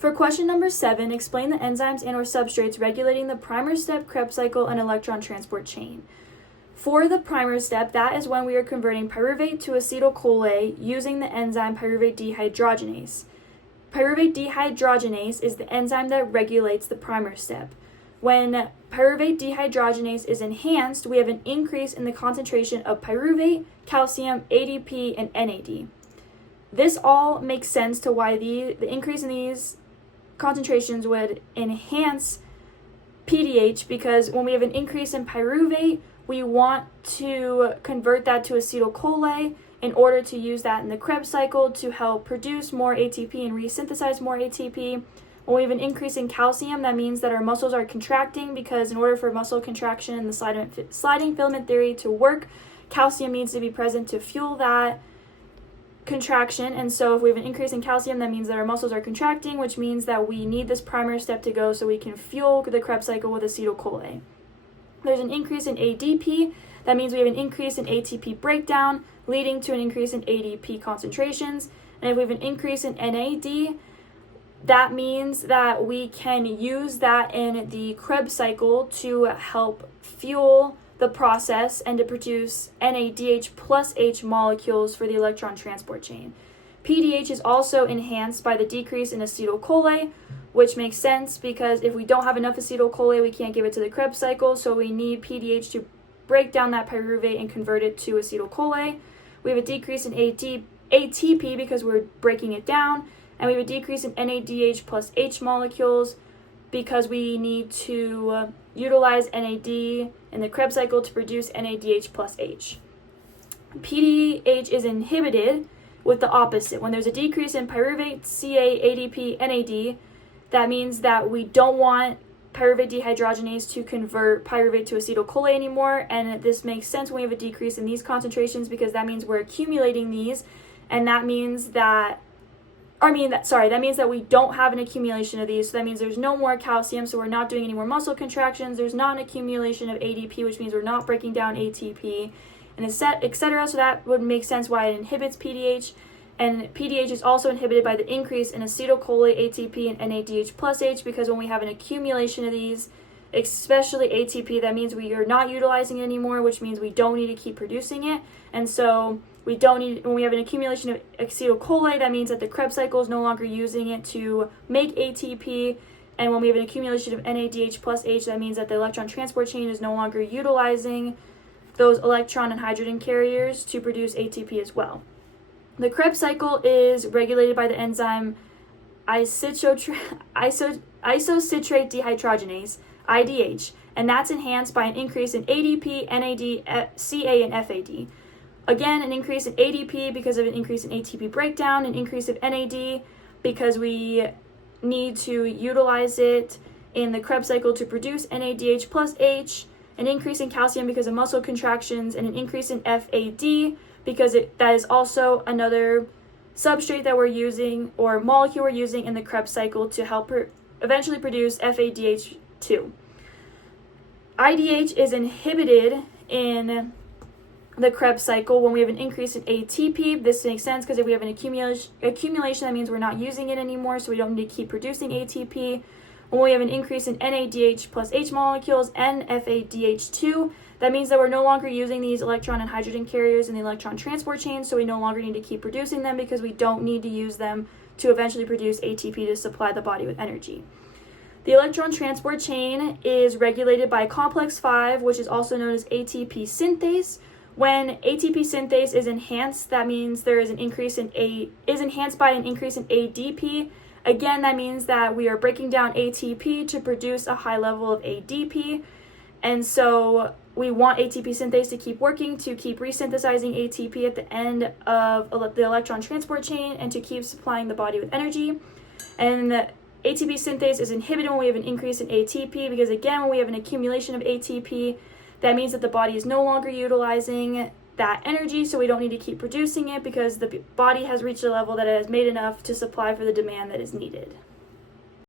For question number 7, explain the enzymes and or substrates regulating the primer step, Krebs cycle, and electron transport chain. For the primer step, that is when we are converting pyruvate to acetyl-CoA using the enzyme pyruvate dehydrogenase. Pyruvate dehydrogenase is the enzyme that regulates the primer step. When pyruvate dehydrogenase is enhanced, we have an increase in the concentration of pyruvate, calcium, ADP, and NAD. This all makes sense to why the increase in these concentrations would enhance PDH, because when we have an increase in pyruvate, we want to convert that to acetyl-CoA in order to use that in the Krebs cycle to help produce more ATP and resynthesize more ATP. When we have an increase in calcium, that means that our muscles are contracting, because in order for muscle contraction and the sliding filament theory to work, calcium needs to be present to fuel that contraction. And so if we have an increase in calcium, that means that our muscles are contracting, which means that we need this primer step to go so we can fuel the Krebs cycle with acetyl-CoA. There's an increase in ADP. That means we have an increase in ATP breakdown, leading to an increase in ADP concentrations. And if we have an increase in NAD, that means that we can use that in the Krebs cycle to help fuel the process and to produce NADH plus H molecules for the electron transport chain. PDH is also enhanced by the decrease in acetyl-CoA, which makes sense because if we don't have enough acetyl-CoA, we can't give it to the Krebs cycle, so we need PDH to break down that pyruvate and convert it to acetyl-CoA. We have a decrease in ATP because we're breaking it down, and we have a decrease in NADH plus H molecules because we need to utilize NAD in the Krebs cycle to produce NADH plus H. PDH is inhibited with the opposite. When there's a decrease in pyruvate, CA, ADP, NAD, that means that we don't want pyruvate dehydrogenase to convert pyruvate to acetyl-CoA anymore, and this makes sense when we have a decrease in these concentrations because that means we're accumulating these, and that means that we don't have an accumulation of these, so that means there's no more calcium, so we're not doing any more muscle contractions, there's not an accumulation of ADP, which means we're not breaking down ATP, and etc. So that would make sense why it inhibits PDH, and PDH is also inhibited by the increase in acetyl-CoA, ATP, and NADH plus H, because when we have an accumulation of these, especially ATP, that means we are not utilizing it anymore, which means we don't need to keep producing it, and so when we have an accumulation of acetyl-CoA, that means that the Krebs cycle is no longer using it to make ATP, and when we have an accumulation of NADH plus H, that means that the electron transport chain is no longer utilizing those electron and hydrogen carriers to produce ATP as well. The Krebs cycle is regulated by the enzyme isocitrate dehydrogenase, IDH, and that's enhanced by an increase in ADP, NAD, CA, and FAD. Again, an increase in ADP because of an increase in ATP breakdown, an increase of NAD because we need to utilize it in the Krebs cycle to produce NADH plus H, an increase in calcium because of muscle contractions, and an increase in FAD because that is also another substrate that we're using or molecule we're using in the Krebs cycle to help eventually produce FADH2. IDH is inhibited in the Krebs cycle when we have an increase in ATP. This makes sense because if we have an accumulation, that means we're not using it anymore, so we don't need to keep producing ATP. When we have an increase in NADH plus H molecules and FADH2, that means that we're no longer using these electron and hydrogen carriers in the electron transport chain, so we no longer need to keep producing them because we don't need to use them to eventually produce ATP to supply the body with energy. The electron transport chain is regulated by complex 5, which is also known as ATP synthase. When ATP synthase is enhanced, that means there is an increase is enhanced by an increase in ADP. Again, that means that we are breaking down ATP to produce a high level of ADP. And so we want ATP synthase to keep working, to keep resynthesizing ATP at the end of the electron transport chain and to keep supplying the body with energy. And the ATP synthase is inhibited when we have an increase in ATP because, again, when we have an accumulation of ATP, that means that the body is no longer utilizing that energy, so we don't need to keep producing it because the body has reached a level that it has made enough to supply for the demand that is needed.